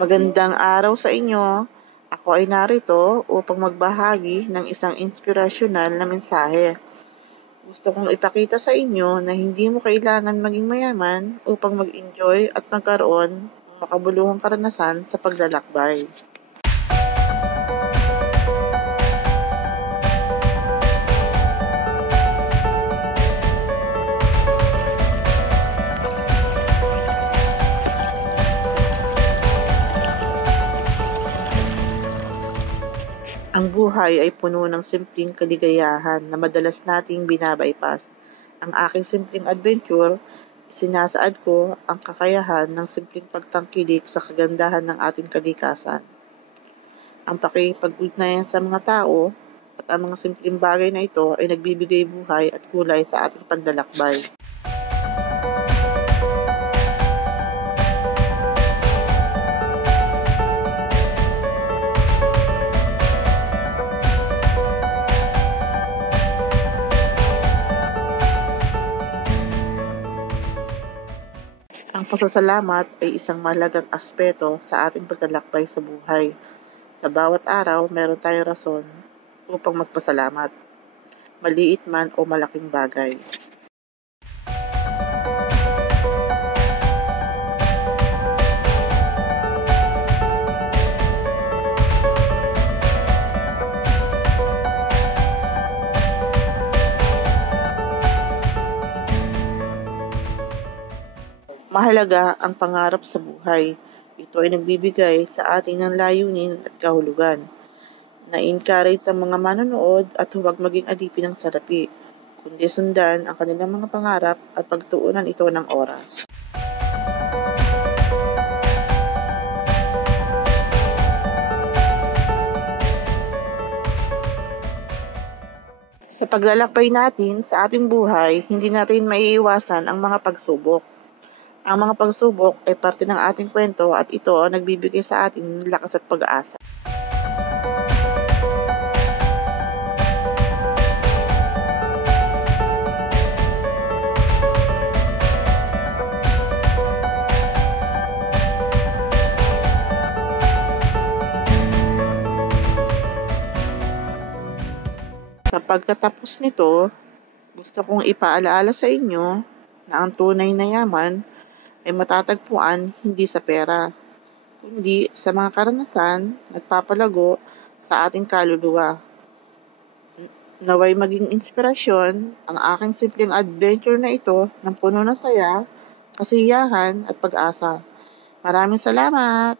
Magandang araw sa inyo. Ako ay narito upang magbahagi ng isang inspirasyonal na mensahe. Gusto kong ipakita sa inyo na hindi mo kailangan maging mayaman upang mag-enjoy at magkaroon ng makabuluhang karanasan sa paglalakbay. Ang buhay ay puno ng simpleng kaligayahan na madalas nating binabypass. Ang aking simpleng adventure, sinasaad ko ang kakayahan ng simpleng pagtangkilik sa kagandahan ng ating kalikasan. Ang pakikipag-ugnayan sa mga tao at ang mga simpleng bagay na ito ay nagbibigay buhay at kulay sa ating paglalakbay. Ang pasasalamat ay isang mahalagang aspeto sa ating paglalakbay sa buhay. Sa bawat araw, meron tayong rason upang magpasalamat, maliit man o malaking bagay. Mahalaga ang pangarap sa buhay. Ito ay nagbibigay sa atin ng layunin at kahulugan. Na-encourage ang mga manonood at huwag maging alipin ng salapi, kundi sundan ang kanilang mga pangarap at pagtuunan ito ng oras. Sa paglalakbay natin sa ating buhay, hindi natin maiiwasan ang mga pagsubok. Ang mga pagsubok ay parte ng ating kwento at ito ang nagbibigay sa atin ng lakas at pag-asa. Sa pagkatapos nito, gusto kong ipaalaala sa inyo na ang tunay na yaman ay matatagpuan hindi sa pera, kundi sa mga karanasan nagpapalago sa ating kaluluwa. Naway maging inspirasyon ang aking simpleng adventure na ito ng puno ng saya, kasiyahan at pag-asa. Maraming salamat!